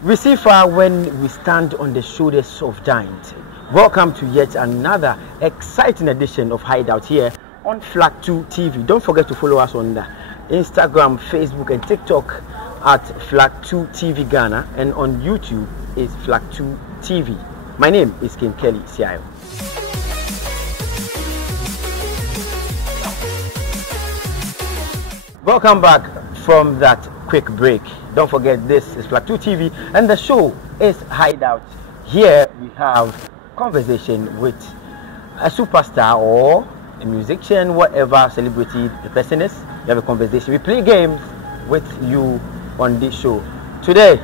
We see far when we stand on the shoulders of giants. Welcome to yet another exciting edition of Hideout here on Flag 2 TV. Don't forget to follow us on the Instagram, Facebook and TikTok at Flag 2 TV Ghana, and on YouTube is Flag 2 TV. My name is King Kelly Siayo. Welcome back from that quick break. Don't forget, this is Flag 2 TV and the show is Hideout. Here we have conversation with a superstar or a musician, whatever celebrity the person is. We have a conversation. We play games with you on this show. Today,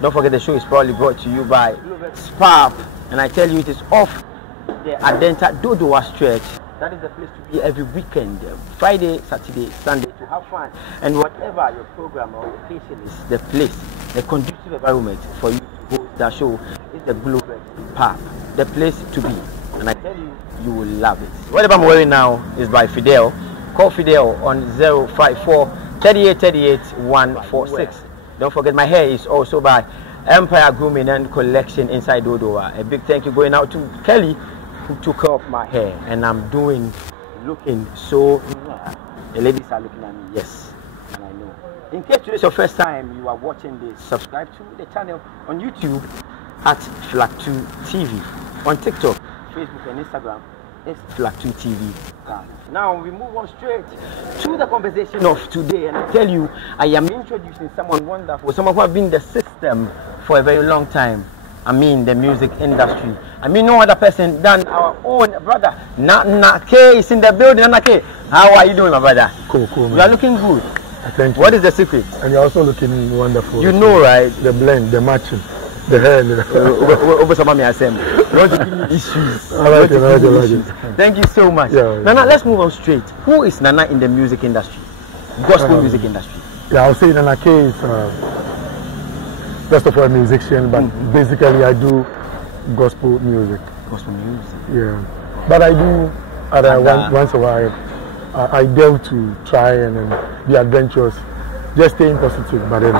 don't forget the show is probably brought to you by Sparp, and I tell you it is off the Adenta Dodowa stretch. That is the place to be every weekend, Friday, Saturday, Sunday, to have fun. And whatever your program or location is, the place, the conducive environment for you to host that show is the Global Park, the place to be. And I tell you, you will love it. Whatever I'm wearing now is by Fidel. Call Fidel on 054 38 38 146. Don't forget, my hair is also by Empire Grooming and Collection inside Dodowa. A big thank you going out to Kelly, who took off my hair, and I'm looking so. The ladies are looking at me, yes, and I know. In case today is your first time you are watching this, subscribe to the channel on YouTube at Flag 2 TV. On TikTok, Facebook and Instagram, it's Flag 2 TV. Now we move on straight to the conversation of today, and I tell you, I am introducing someone wonderful, someone who has been in the system for a very long time. I mean the music industry. I mean no other person than our own brother Nana K is in the building. Nana K, how are you doing, my brother? Cool, man. You are looking good. Thank you. What is the secret? And you're also looking wonderful. You know, right? The blend, the matching, the hair. Over some of me, I say, you want to give me issues. I like it. Thank you so much. Yeah, Nana, let's move on straight. Who is Nana in the music industry? Gospel music industry. Yeah, I'll say Nana K is first of all a musician, but basically I do gospel music. Gospel music. Yeah, but I do once a while. I dare to try and be adventurous, just staying positive. But then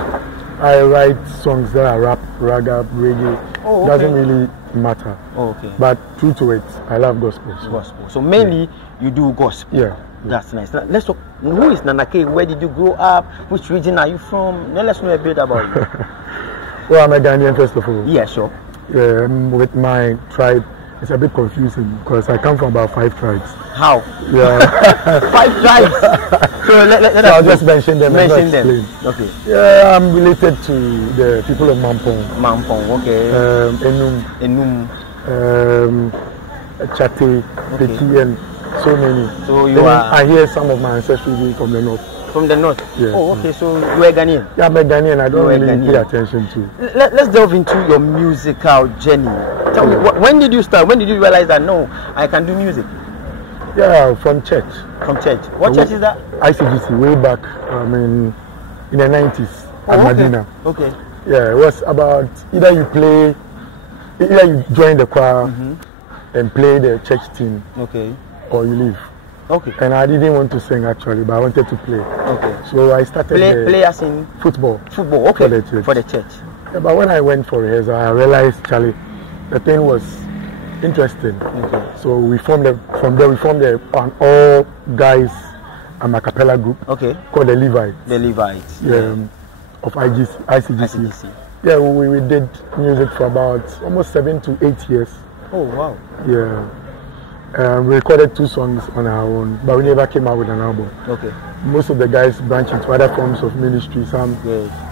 I write songs that are rap, ragga, reggae. Oh, okay. Doesn't really matter. Oh, okay. But true to it, I love gospel. Gospel. So mainly you do gospel. Yeah. That's nice. Now, let's talk. Who is Nana K? Where did you grow up? Which region are you from? Now let's know a bit about you. Well, I'm a Ghanaian first of all. Yeah, sure. With my tribe, it's a bit confusing because I come from about 5 tribes. How? Yeah. 5 tribes. So let I'll just mention them. Mention them. Okay. Yeah, I'm related to the people of Mampong. Mampong, okay. Enum. Chate, okay. Peti, and so many. So you are. I hear some of my ancestry being from the north. From the north? Yes. Oh, okay. So you are Ghanaian? Yeah, I'm a Ghanaian. I don't really pay attention to. Let's delve into your musical journey. Tell me, when did you start? When did you realize that no, I can do music? Yeah, from church. From church. What church is that? ICGC, way back in the 90s at Medina. Okay. Yeah, it was about either you join the choir and play the church team. Okay. Or you leave. Okay. And I didn't want to sing actually, but I wanted to play. Okay. So I started play as in football. Football, okay. For the church. Yeah, but when I went for rehearsal, I realized, Charlie, the thing was interesting. Okay. So we formed an all guys a cappella group. Okay. Called the Levites. The Levites. Yeah. Of ICGC. Yeah, we did music for about almost 7 to 8 years. Oh wow. Yeah. We recorded 2 songs on our own, but we never came out with an album. Okay. Most of the guys branched into other forms of ministry. Some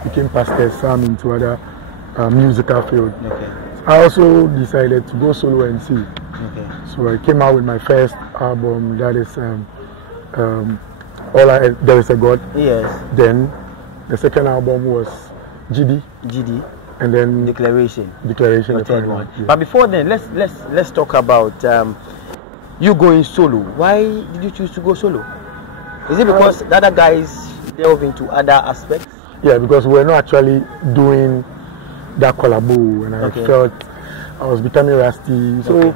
became pastors, some into other musical field. Okay. I also decided to go solo and sing. Okay. So I came out with my first album, that is There Is a God. Yes. Then the second album was GD. And then Declaration. The third one. Yeah. But before then, let's talk about you going solo. Why did you choose to go solo? Is it because the other guys delve into other aspects? Yeah, because we're not actually doing that collabo, and I felt I was becoming rusty. So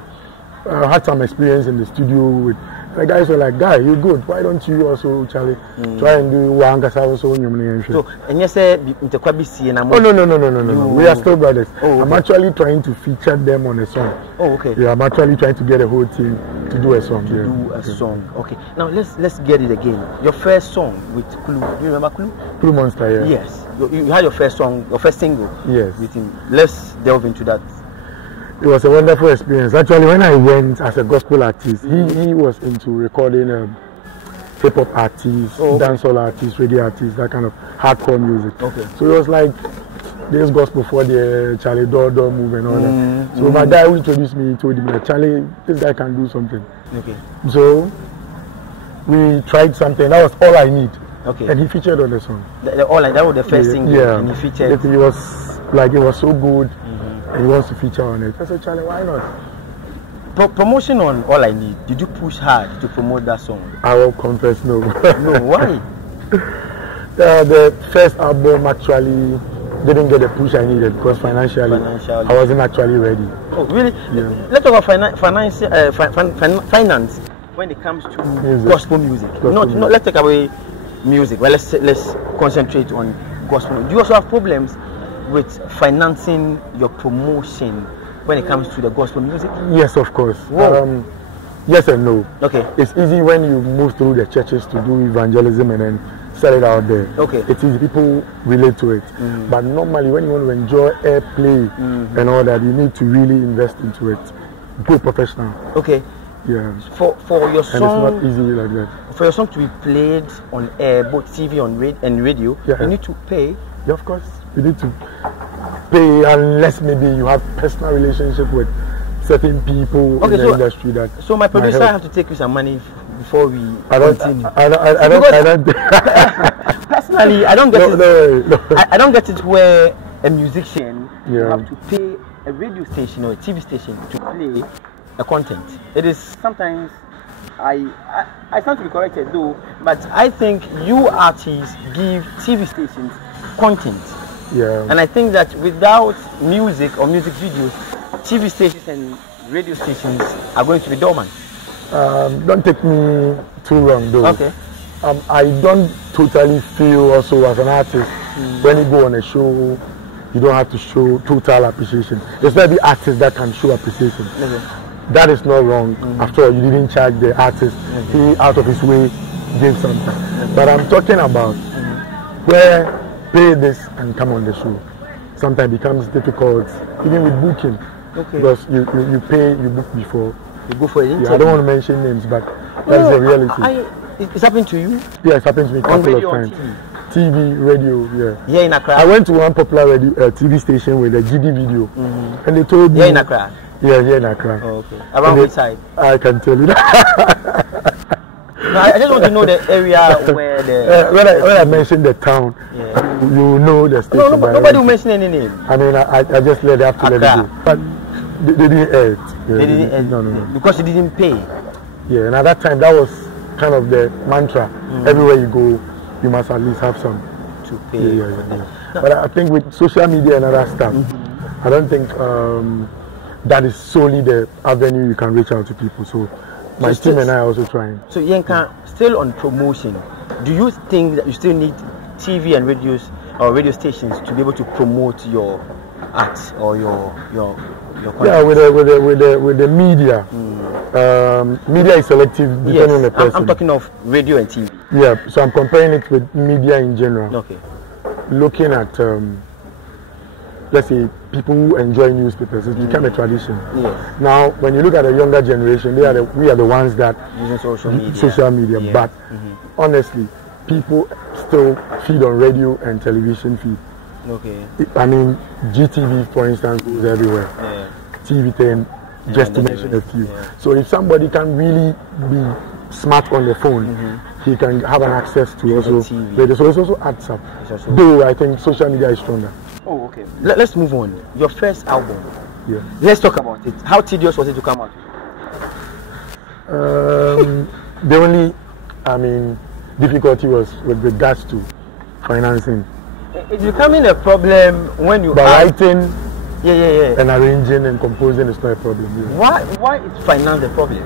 I had some experience in the studio with The guys were like, "Guy, you're good. Why don't you also, Charlie, try and do Wangasa also?" So, and you say, "Oh no. We are still brothers. Oh, okay. I'm actually trying to feature them on a song. Oh, okay. Yeah, I'm actually trying to get a whole team to do a song. Do a song. Okay. Now let's get it again. Your first song with Clue. Do you remember Clue? Clue Monster. Yeah. Yes. You had your first song, your first single. Yes. With him. Let's delve into that. It was a wonderful experience. Actually, when I went as a gospel artist, he was into recording hip hop artists, dancehall artists, reggae artists, that kind of hardcore music. Okay. So it was like this gospel for the Charlie Door move and all that. So my guy who introduced me, he told him that Charlie, this guy can do something. Okay. So we tried something. That was all I need. Okay. And he featured on the song. That was the first single. Yeah. And he featured. It was so good. He wants to feature on it. I said, Charlie, why not? Promotion on All I Need. Did you push hard to promote that song? I will confess, no. No, why? The first album actually didn't get the push I needed because financially I wasn't actually ready. Oh, really? Yeah. Let's talk about finance when it comes to gospel music. Let's take away music. Well, let's concentrate on gospel. Do you also have problems with financing your promotion when it comes to the gospel music? Yes, of course. Yes and no. Okay. It's easy when you move through the churches to do evangelism and then sell it out there. Okay. It's easy. People relate to it. But normally when you want to enjoy airplay and all that, you need to really invest into it. Go professional. Okay. Yeah. For your song, and it's not easy like that. For your song to be played on air, both TV and radio, you need to pay. Yeah, of course. You need to pay unless maybe you have personal relationship with certain people in the industry. So my producer have to take you some money before we continue. I don't personally, I don't get it. No. I don't get it where a musician have to pay a radio station or a TV station to play a content. It is sometimes I stand to be corrected though, but I think you artists give TV stations content. Yeah. And I think that without music or music videos, TV stations and radio stations are going to be dormant. Don't take me too wrong though. Okay. I don't totally feel also as an artist when you go on a show, you don't have to show total appreciation. There's maybe artists that can show appreciation. Okay. That is not wrong. After all, you didn't charge the artist. He out of his way gave something. But I'm talking about where pay this and come on the show. Sometimes it becomes difficult, even with booking. Okay. Because you pay, you book before. You go for it. Yeah, I don't want to mention names, but that's the reality. It's happened to you? Yeah, it's happened to me a couple of times. TV, radio, yeah. Here in Accra? I went to one popular radio, TV station with a GD video, and they told me. Here in Accra? Yeah, here in Accra. Oh, okay. Around which side? I can tell you that. No, I just want to know the area where the... when I mention the town, you know the station. No, nobody will mention any name. I mean, I just let it have to let it go. But they didn't air it. They didn't air it? No. Because you didn't pay? Yeah, and at that time, that was kind of the mantra. Everywhere you go, you must at least have some. To pay. Yeah. But I think with social media and other stuff, I don't think that is solely the avenue you can reach out to people. So my team and I are also trying. So Yenka, still on promotion, do you think that you still need TV and radios or radio stations to be able to promote your acts or your content? Yeah, with the media. Media is selective depending on the person. I'm talking of radio and TV. Yeah, so I'm comparing it with media in general. Okay. Looking at let's say people who enjoy newspapers, it's become a tradition. Yes. Now, when you look at the younger generation, we are the ones that using social media. Yeah. But honestly, people still feed on radio and television feed. Okay. I mean, GTV, for instance, goes everywhere. Yeah. TV10, just to mention a few. Yeah. So if somebody can really be smart on the phone, he can have an access to also radio. So it also adds up. Though I think social media is stronger. Oh, okay. Let's move on. Your first album. Yeah. Let's talk about it. How tedious was it to come out? The only, difficulty was with regards to financing. It's becoming a problem when you are writing, and arranging and composing is not a problem. Yeah. Why is finance a problem?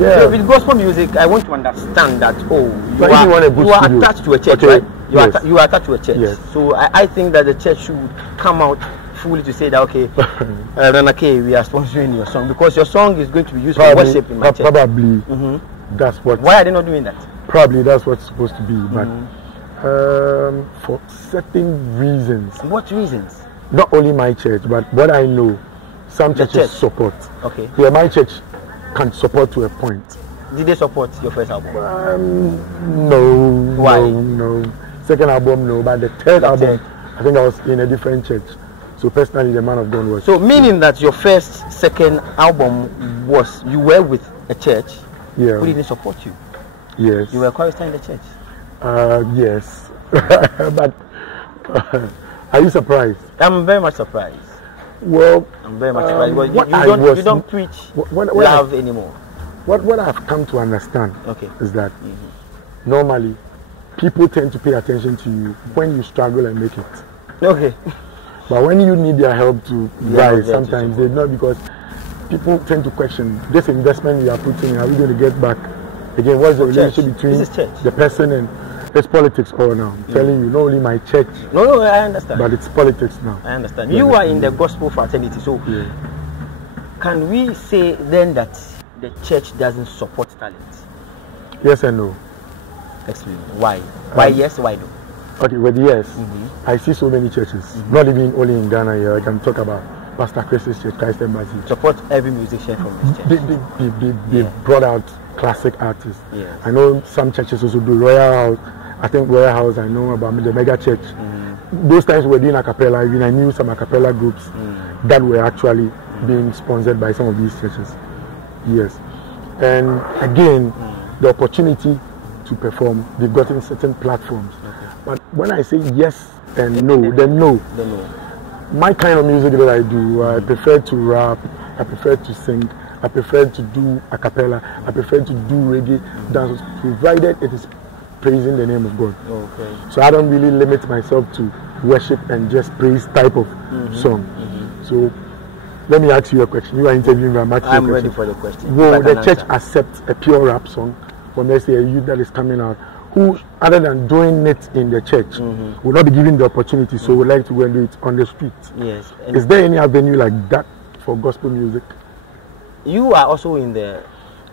Yeah. So with gospel music, I want to understand that, oh, you are attached to a church, okay. right? You are attached to a church. Yes. So I think that the church should come out fully to say that, okay, Ranake, we are sponsoring your song because your song is going to be used for worship in my church. Probably. That's what. Why are they not doing that? Probably that's what's supposed to be, but for certain reasons. What reasons? Not only my church, but what I know, some churches support. Okay. Yeah, my church can support to a point. Did they support your first album? No. Why? No. Second album, no. But the third album, I think I was in a different church. So personally, the man of God was. So meaning that your second album was, you were with a church who didn't support you? Yes. You were chorister in the church? Yes. But are you surprised? I'm very much surprised. Well, I'm very much surprised because you don't preach love anymore. What I've come to understand is that normally people tend to pay attention to you when you struggle and make it. Okay. But when you need their help to rise, sometimes they not, because people tend to question this investment you are putting in, are we going to get back? Again, what's the relationship between the person and it's politics all now. I'm telling you, not only my church. No, I understand. But it's politics now. I understand. You are in the gospel fraternity, so can we say then that the church doesn't support talent? Yes and no. Explain. Why? Why yes, why no? Okay, well, yes. I see so many churches, not even only in Ghana here. I can talk about Pastor Chris's church, Christ Embassy. Support every musician from his church. They brought out classic artists. Yes. I know some churches also do Royal House. I think Royal House, I know about the mega church. Those times we were doing a cappella, even I knew some a cappella groups that were actually being sponsored by some of these churches. Yes. And again, the opportunity to perform, they've gotten certain platforms. But when I say yes and no, then no. My kind of music that I do, I prefer to rap, I prefer to sing, I prefer to do a cappella, I prefer to do reggae dances, provided it is praising the name of God. So I don't really limit myself to worship and just praise type of song. So let me ask you a question. You are interviewing me. I'm ready for the question. Will the church accept a pure rap song from, let's say, a youth that is coming out, who, other than doing it in the church, will not be given the opportunity, so would like to go and do it on the street? Yes. Is there any avenue like that for gospel music? You are also in the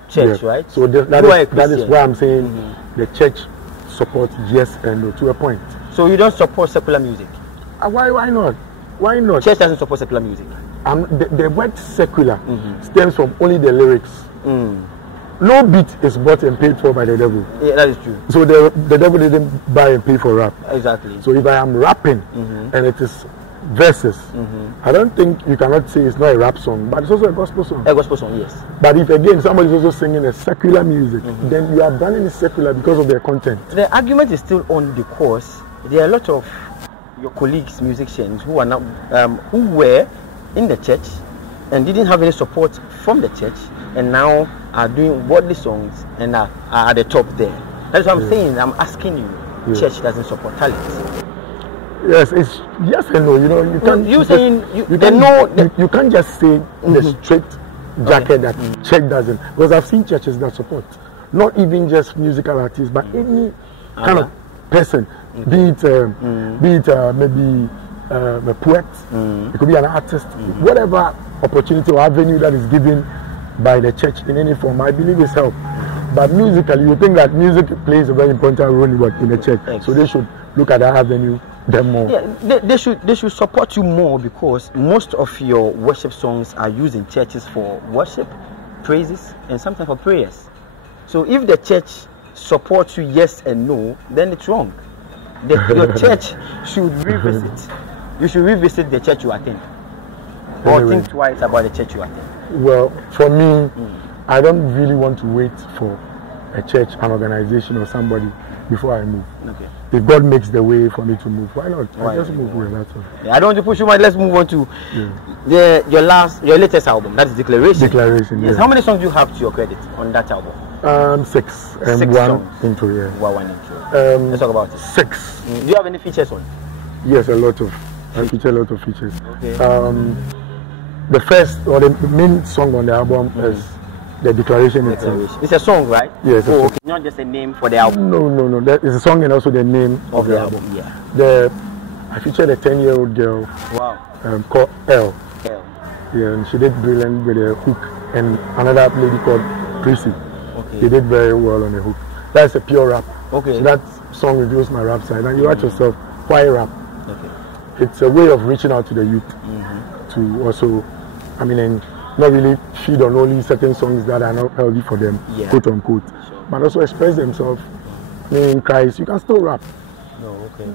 church, right? So that is why I'm saying the church supports yes and no to a point. So you don't support secular music? Why not? Why not? Church doesn't support secular music. The word secular stems from only the lyrics. No beat is bought and paid for by the devil. Yeah, that is true. So the devil didn't buy and pay for rap. Exactly. So if I am rapping and it is verses, I don't think you cannot say it's not a rap song, but it's also a gospel song. A gospel song, yes. But if again somebody is also singing a secular music, then you are banning it secular because of their content. The argument is still on because there are a lot of your colleagues, musicians, who are now who were in the church and didn't have any support from the church, and now are doing worldly songs and are at the top there. That's what I'm saying. I'm asking you, church doesn't support talent. Yes, it's yes and no. You know, you can't. You can't just say the straight jacket that church doesn't, because I've seen churches that support, not even just musical artists, but any kind of person, be it maybe a poet, it could be an artist, whatever opportunity or avenue that is given by the church in any form, I believe is help. But musically, you think that music plays a very important role in the church, so they should look at that avenue them more. Yeah, they should support you more, because most of your worship songs are used in churches for worship, praises, and sometimes for prayers. So if the church supports you yes and no, then it's wrong. Your church should revisit. You should revisit the church you attend, or think twice about the church you attend. Well, for me, I don't really want to wait for a church, an organization, or somebody before I move. Okay. If God makes the way for me to move, why not? I just move well, that's all. Yeah, I don't want to push you much. Let's move on to your latest album. That is Declaration. Declaration. Yes. How many songs do you have to your credit on that album? 6 and 1 songs. Intro. Yeah. One intro. Let's talk about it. 6. Do you have any features on? Yes, a lot of. I feature a lot of features. Okay. The first or the main song on the album is The Declaration itself. It's a song, right? Yes. Oh, okay. Not just a name for the album. No. That is a song and also the name of the album. Yeah. I featured a 10-year-old girl. Wow. Called Elle. Yeah, and she did brilliant with a hook, and another lady called Tracy. Okay. They did very well on the hook. That's a pure rap. Okay. So that song reveals my rap side, and you ask yourself, why rap? Okay. It's a way of reaching out to the youth to also, and not really feed on only certain songs that are not healthy for them, quote unquote, but also express themselves. In Christ, you can still rap. No, okay.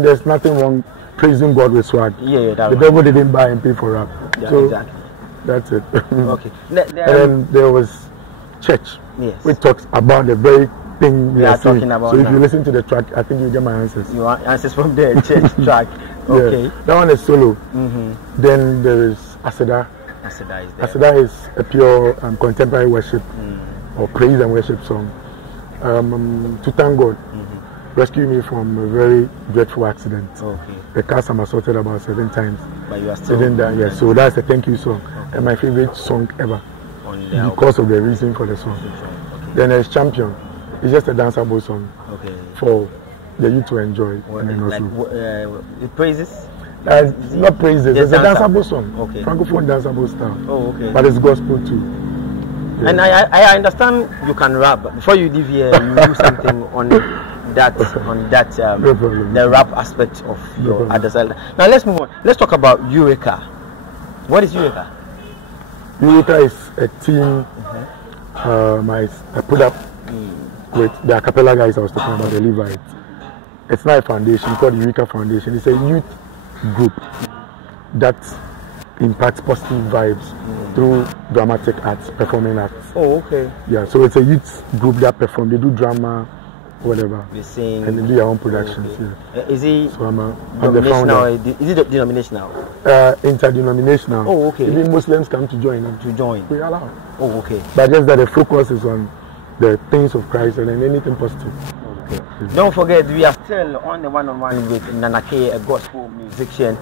There's nothing wrong praising God with swag. Yeah, the devil didn't buy and pay for rap. Yeah, so exactly. That's it. Okay. And then there was Church, which talks about the very thing we are talking about. So if you listen to the track, I think you get my answers. You want answers from the Church track. Okay. That one is solo. Then there is Aseda. Aseda is a pure contemporary worship or praise and worship song. To thank God. Rescue me from a very dreadful accident. Okay. The car I'm assaulted about 7 times. But you are still so that's a thank you song. Okay. And my favorite song ever. Because of the reason for the song. Okay. Then there's Champion. It's just a danceable song for the youth to enjoy. It praises? Not praises, it's a danceable song. Okay. Francophone danceable style. Oh, okay. But it's gospel too. Yeah. And I understand you can rap, but before you leave here, you do something on that the rap aspect of your other side. Now let's move on. Let's talk about Eureka. What is Eureka? Eureka is a team I put up with the a cappella guys I was talking about, the Levites. It's not a foundation called the Eureka Foundation. It's a youth group that impacts positive vibes through dramatic arts, performing arts. Oh, okay. Yeah, so it's a youth group that perform. They do drama, whatever. They sing. And they do their own productions. Okay. Yeah. Is it so I'm the founder? Is it denominational? Interdenominational. Oh, okay. Even Muslims come to join them. We allow. Oh, okay. But just that the focus is on the things of Christ and then anything positive. Okay. Don't forget, we are still on the one-on-one with Nana K, a gospel musician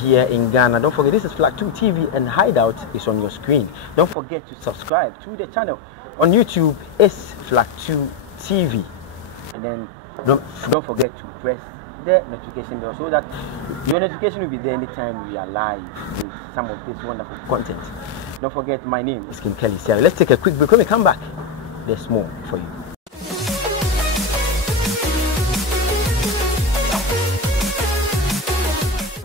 here in Ghana. Don't forget, this is Flag 2 TV and Hideout is on your screen. Don't forget to subscribe to the channel. On YouTube, it's Flag 2 TV. And then don't forget to press the notification bell so that your notification will be there anytime we are live with some of this wonderful content. Don't forget, my name is King Kelly. Let's take a quick break. When we come back, there's more for you.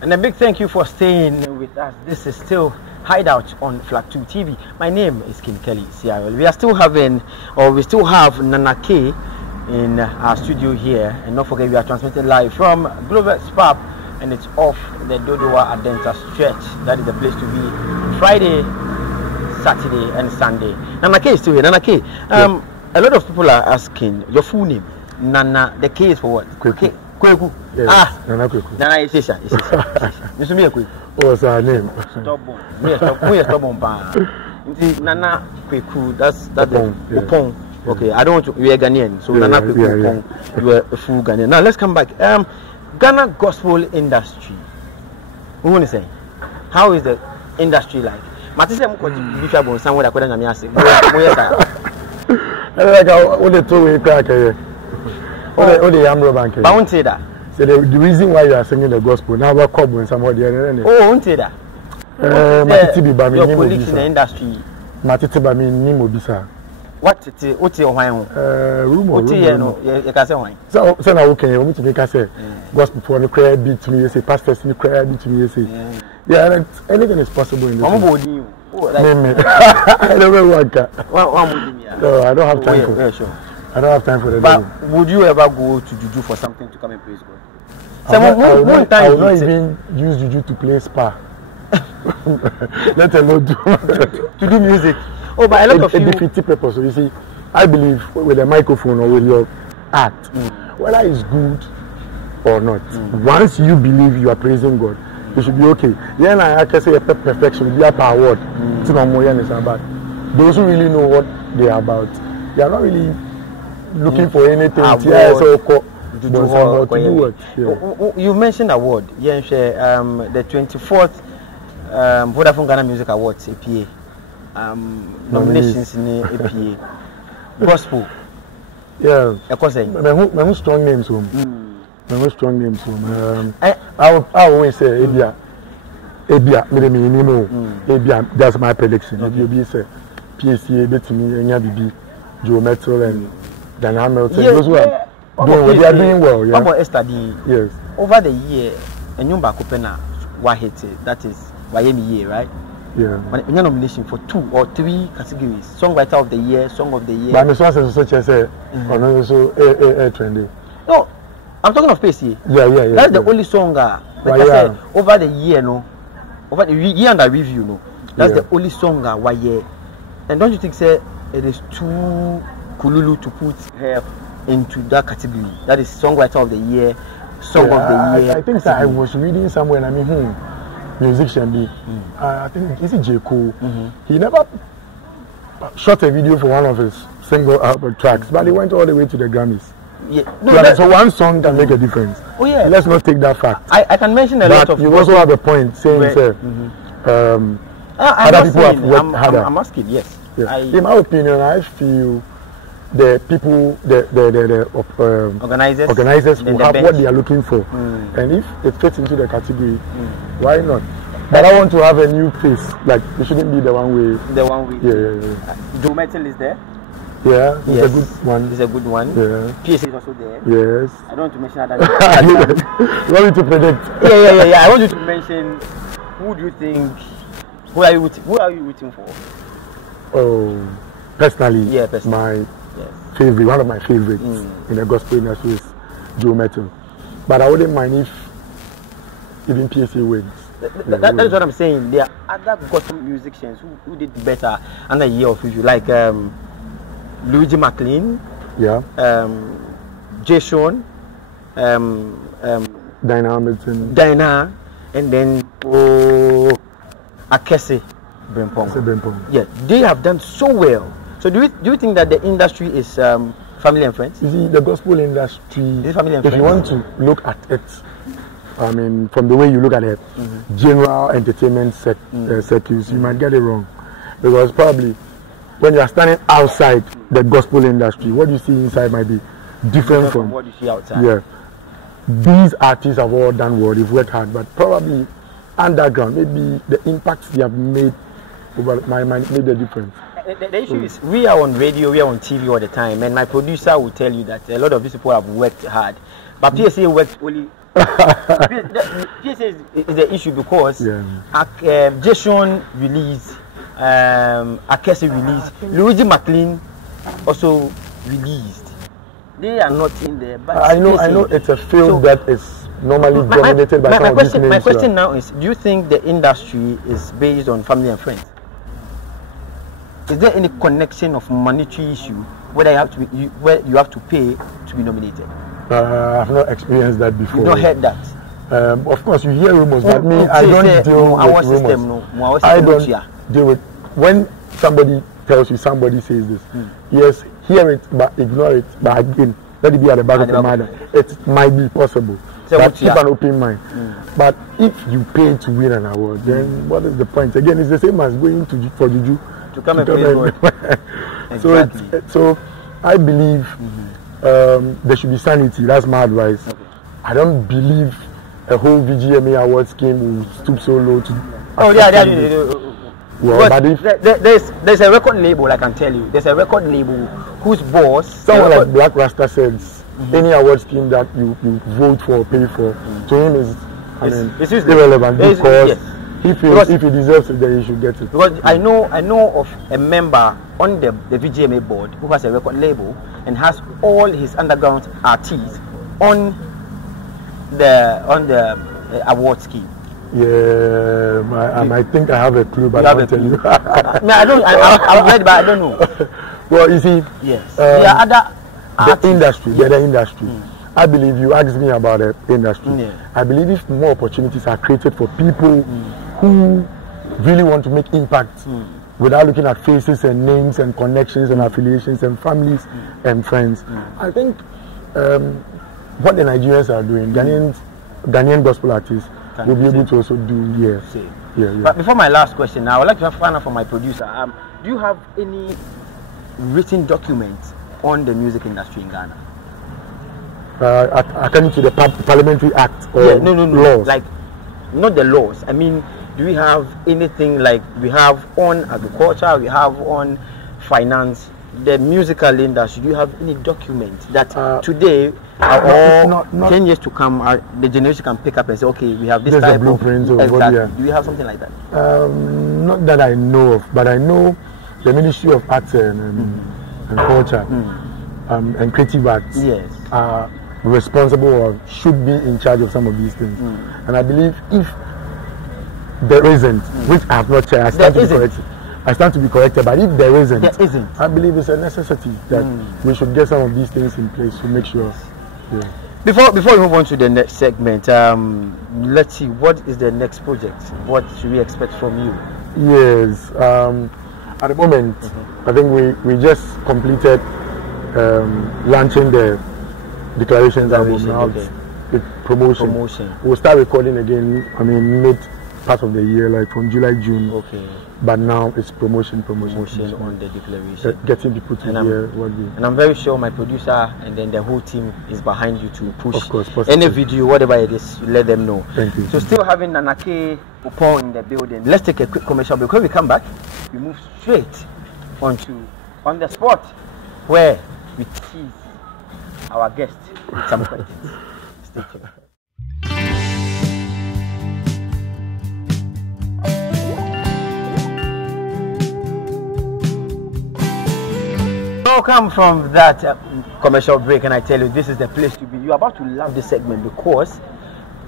And a big thank you for staying with us. This is still Hideout on Flag 2 TV. My name is King Kelly CRL. We still have Nana K in our studio here. And don't forget, we are transmitting live from Glover Spap, and it's off the Dodowa Adenta stretch. That is the place to be Friday, Saturday, and Sunday. Nana K is still here. Nana K, a lot of people are asking your full name. Nana, the K is for what? Kweku. Kweku. Yes, Nana Kweku. Nana is Isha. This will be a Kweku. What's her name? Stubborn. We are stubborn. Nana Kweku. That's the Upong. Okay, I don't want to. We are Ghanaian, so Nana Kweku. You are a full Ghanaian. Now let's come back. Ghana gospel industry. What want to say? How is the industry like? Matisse Mukoji Bishop on somewhere that couldn't have me. Like all the two-way crack here. All the Yamro bank. But I won't say that. So the reason why you are singing the gospel now we're covering somebody else. Oh, I won't say that. Your colleagues in the industry. Matiti Bami Nimo Bisa. What's your wine? Rumor. You can say wine. So now okay, you want to make us say gospel for the prayer beat to me, you say pastors in the prayer beat to me, you say. Yeah, anything is possible in this. I don't know what. No, I don't have time for it. Sure. I don't have time for that. But would you ever go to Juju for something to come and praise God? I will not even use Juju to play spa. Let alone to do music. Oh, but a lot of you... A defeated purpose. So you see, I believe with a microphone or with your art, whether it's good or not, once you believe you are praising God, you should be okay. Then I can say perfection, be a power word. But those who really know what they are about, they are not really looking for anything to do what. You mentioned award. Yeah, the 24th Vodafone Ghana Music Awards, APA. nominations in the APA. Gospel. Yeah. Of course, my strong names home. My strong names home. I always say Ebia, that's my prediction. Ebia say PSA bet me and Joe Metal and Dan Hamilton. Those who are doing they are doing well. Yeah. Yes. Over the year, a new Bakupena Wahete, that is Miami, right? Yeah. When you're nomination for 2 or 3 categories, songwriter of the year, song of the year. But the is such as a trendy. No, I'm talking of PSA. Yeah. That's the only song I said over the year, no, over the year under review, no. That's the only song why year. And don't you think, sir, it is too kululu to put her into that category? That is songwriter of the year, song of the year. I think that I was reading somewhere and I mean, musician I think is it J. Cole? He never shot a video for one of his single album tracks, but he went all the way to the Grammys. Yeah. No, so one song can make a difference. Oh yeah. Let's not take that fact. I can mention a lot of. You also have a point saying other people have worked harder. I'm asking, yes. In my opinion, I feel the people, the organizers will have what they are looking for, and if it fits into the category, why not? But I want to have a new face. Like it shouldn't be the one way. The one way. Yeah. Joe Metal is there. Yeah, it's a good one. It's a good one. Yeah. PSA is also there. Yes. I don't want to mention that. You want me to predict? Yeah. I want you to mention who do you think? Who are you rooting for? Oh, personally, my favorite, one of my favorites in the gospel industry is Joe Metal. But I wouldn't mind if even PSA wins. That is what I'm saying. There are other gospel musicians who did better under a year of review, like Luigi McLean, Jason, Dinah Hamilton, and then Akese Brempong. Yeah, they have done so well. So do you think that the industry is family and friends? You see, the gospel industry, is family and if friends? you want to look at it, I mean, from the way you look at it, general entertainment circles, you might get it wrong. Because probably when you are standing outside the gospel industry, what you see inside might be different from what you see outside. Yeah. These artists have all done well, they've worked hard, but probably underground, maybe the impact they have made might make the difference. The issue is we are on radio, we are on TV all the time, and my producer will tell you that a lot of these people have worked hard, but PSA worked only. PSA is the issue because Jason released, Akese released, Luigi McLean also released. They are not in there. But I know it's a field that is normally dominated by some of these names. My question now is: do you think the industry is based on family and friends? Is there any connection of monetary issue where you have to pay to be nominated? I've not experienced that before. You've not heard that? Of course, you hear rumors, but me, I don't deal with rumors. I don't deal with when somebody tells you somebody says this. Yes, hear it, but ignore it. But again, let it be at the back of your mind. It might be possible. But keep an open mind. But if you pay to win an award, then what is the point? Again, it's the same as going for Juju. To come and play. Exactly. So I believe there should be sanity. That's my advice. Okay. I don't believe a whole VGMA awards scheme will stoop so low to. Well, but if there's a record label, I can tell you. There's a record label whose boss. Someone like Black Rasta says any award scheme that you vote for or pay for to him is it's irrelevant because. He feels if he deserves it, then he should get it. Because I know of a member on the VGMA board who has a record label and has all his underground artists on the award scheme. Yeah, I think I have a clue, but I won't tell you. No, I don't. I've read, but I don't know. Well, you see, yes, there are other the industry. I believe you asked me about the industry. I believe if more opportunities are created for people who really want to make impact without looking at faces and names and connections and affiliations and families and friends, I think what the Nigerians are doing, Ghanaian gospel artists we'll be able to also do, yeah. But before my last question, I would like to find out from my producer, do you have any written documents on the music industry in Ghana? According to the Parliamentary Act or laws? Like, not the laws. I mean, do we have anything like we have on agriculture, we have on finance, the musical industry? Do you have any documents that today or 10 years to come, the generation can pick up and say, okay, we have this type of blueprints? Do you have something like that? Not that I know of, but I know the Ministry of Arts and Culture and Creative Arts are responsible or should be in charge of some of these things. And I believe if there isn't, which I have not checked, I stand to be corrected, but if there isn't, I believe it's a necessity that we should get some of these things in place to make sure. Before we move on to the next segment, let's see, what is the next project? What should we expect from you? Yes, at the moment, I think we just completed launching the Declarations album now with promotion. We'll start recording again, I mean, mid part of the year, like from July, June. But now it's promotion on the Declaration. Getting people to hear what we... And I'm very sure my producer and then the whole team is behind you to push positive. Any video, whatever it is, let them know. Thank you. So still having Nanake Upon in the building. Let's take a quick commercial break. When we come back, we move straight on the spot where we tease our guest with some questions. Stay tuned. Welcome from that commercial break, and I tell you, this is the place to be. You're about to love this segment because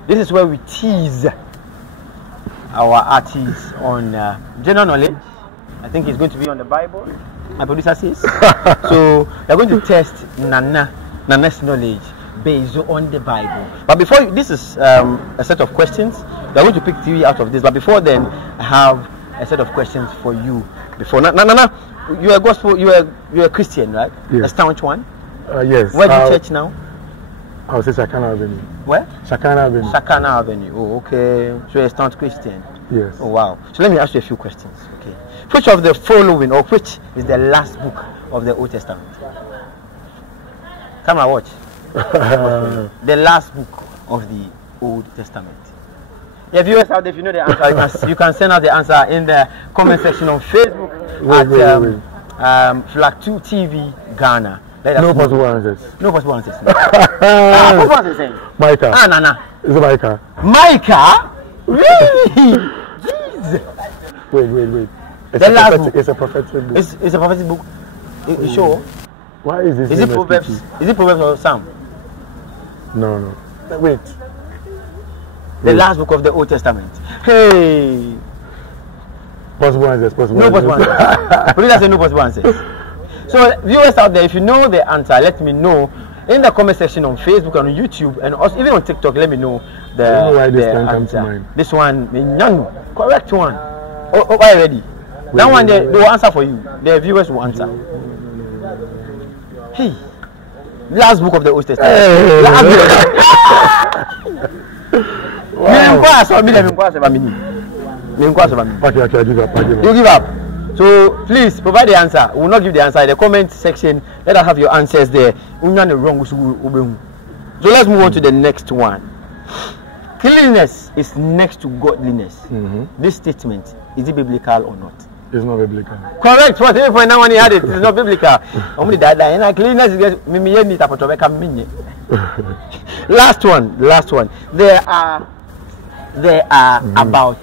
this is where we tease our artists on general knowledge. I think it's going to be on the Bible, my producer says. So they're going to test Nana's knowledge based on the Bible. But before this is a set of questions. They're going to pick 3 out of this. But before then, I have a set of questions for you. Before Nana, you're a gospel, you're a Christian, right? Yes. A staunch one? Yes. Where do you church now? I'll say Sakana Avenue. Where? Sakana Avenue. Sakana Avenue. Oh, okay. So you're a staunch Christian. Yes. Oh, wow. So let me ask you a few questions. Okay. Which of the following, or which is the last book of the Old Testament? Come and watch. The last book of the Old Testament. Yeah, viewers out there, if you know the answer, you can send out the answer in the comment section on Facebook at Flag 2 TV Ghana. No possible answers. No possible answers. Possible answers. Micah. Nana. Is it Micah? Micah? Really? Jeez. Wait. It's a prophetic book. It's a prophetic book. You sure? Why is this? Is it Proverbs? Is it Proverbs or Psalm? No. Wait. The last book of the Old Testament. Hey. Possible answers. No possible answers. Please say no possible answers. So viewers out there, if you know the answer, let me know in the comment section on Facebook and on YouTube, and also even on TikTok. Let me know the answer. This one, correct one. Oh, are you ready? That one they will answer for you. The viewers will answer. Hey, last book of the Old Testament. Okay, I give up. You give up. So please provide the answer. We will not give the answer in the comment section. Let us have your answers there. So let's move on to the next one. Cleanliness is next to godliness. This statement, is it biblical or not? It's not biblical. Correct. For 3.9 when he had it, it's not biblical. Only that cleanliness is last one. There are about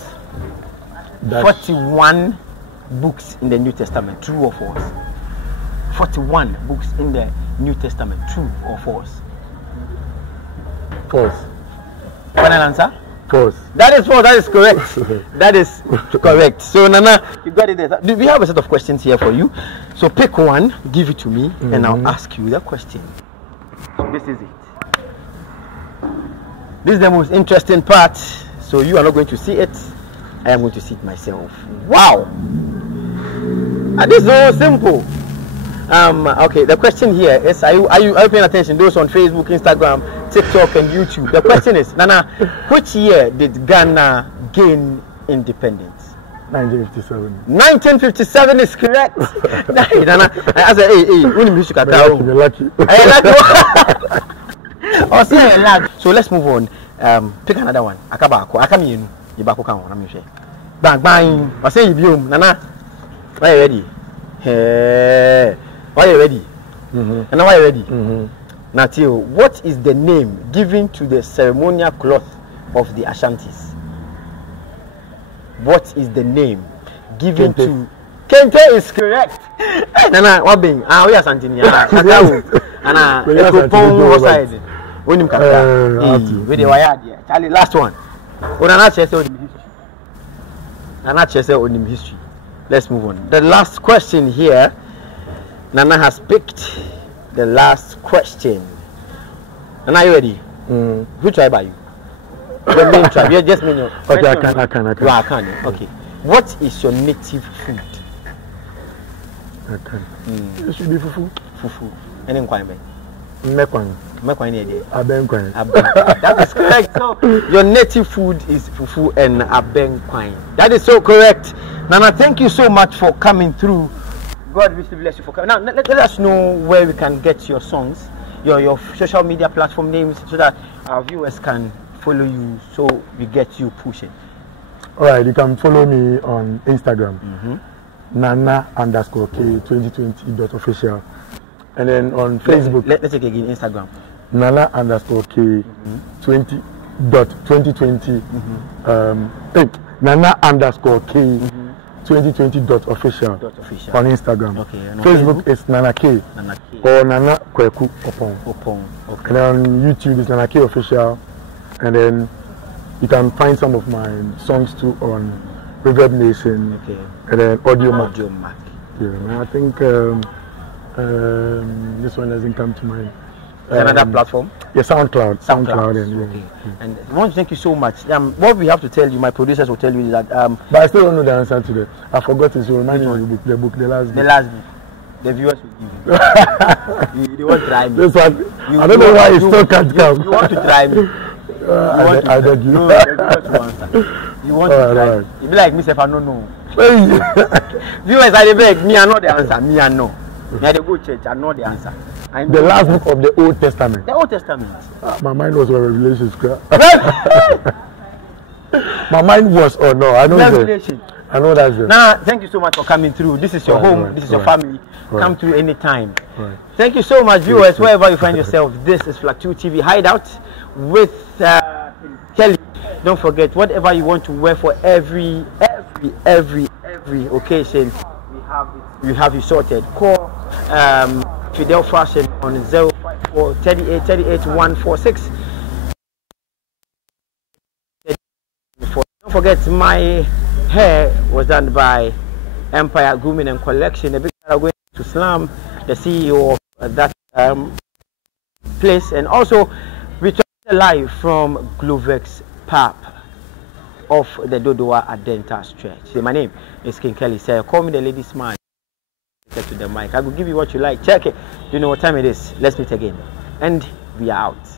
41 books in the New Testament. True or false? 41 books in the New Testament. True or false? False. Final answer? False. That is false. That is correct. That is correct. So Nana, you got it there. We have a set of questions here for you. So pick one, give it to me, and I'll ask you the question. So this is it. This is the most interesting part. So you are not going to see it. I am going to see it myself. Wow! And this is so simple. Okay, the question here is: Are you paying attention? Those on Facebook, Instagram, TikTok, and YouTube. The question is, Nana, which year did Ghana gain independence? 1957. 1957 is correct. Nana, I said, hey, when you got You're lucky. So let's move on. Pick another one. Akabako. Akami you back can one. I'm sure. Bang bang. I say you Nana. Are you ready? Hey. Are you ready? And now are you ready? Natio, what is the name given to the ceremonial cloth of the Ashantis? What is the name given to Kente is correct. Nana, what being? We are Santini. Nana, Ekopong side. When you come with the wire, Charlie, last one. Nana Chese on history. Nana Chese on history. Let's move on. The last question here. Nana has picked the last question. Nana, are you ready? Who tribe are you? The main tribe. You just mean. Okay, I can. I can. Okay. What is your native food? I can. It should be fufu. Fufu. Any inquiry? Mekwan. Mekwan idea. Abenkwan. That is correct. So your native food is fufu and abenkwan. That is so correct. Nana, thank you so much for coming through. God richly bless you for coming. Now let us know where we can get your songs, your social media platform names, so that our viewers can follow you, so we get you pushing. All right, you can follow me on Instagram, Nana_K2020.official, and then on Facebook. Let's take again Instagram. Nana_K2020. Nana_K2020.official on Instagram. Okay, Facebook is Nana K or Nana Kweku Opong. Okay. And on YouTube is Nana K Official. And then you can find some of my songs too on Reverb Nation, and then Audio Mac. Yeah, I think this one doesn't come to mind. Another platform? Yeah, SoundCloud. And I want to thank you so mumuch. What we have to tell you, my producers will tell you that. But I still don't know the answer to that. I forgot to remind you of the book, the last book. The viewers will give you. You won't try me. This one, I don't know why it still can't come. You want to try me? I beg you. No, you want to try. You be like me, if I don't know. Viewers, I beg me, I know the answer. Me, I know. Me, I go church. I know the answer. The last book of the Old Testament. The Old Testament. My mind was on Revelations. My mind was, oh no, I know Revelation. I know that's it. Nah, thank you so much for coming through. This is your home. This is your family. Come through anytime. Thank you so much, viewers, wherever you find yourself. This is Flag 2 TV Hideout with Kelly. Don't forget, whatever you want to wear for every occasion, we have you sorted. Call Fidel Fashion on 054 38 38 146. Don't forget, my hair was done by Empire Grooming and Collection. The big are going to Slam, the CEO of that place, and also we transmit live from Glovex Pap of the Dodoa Adenta stretch. So my name is King Kelly. Say, call me the ladies man. Get to the mic. I will give you what you like. Check it. You know what time it is. Let's meet again, and we are out.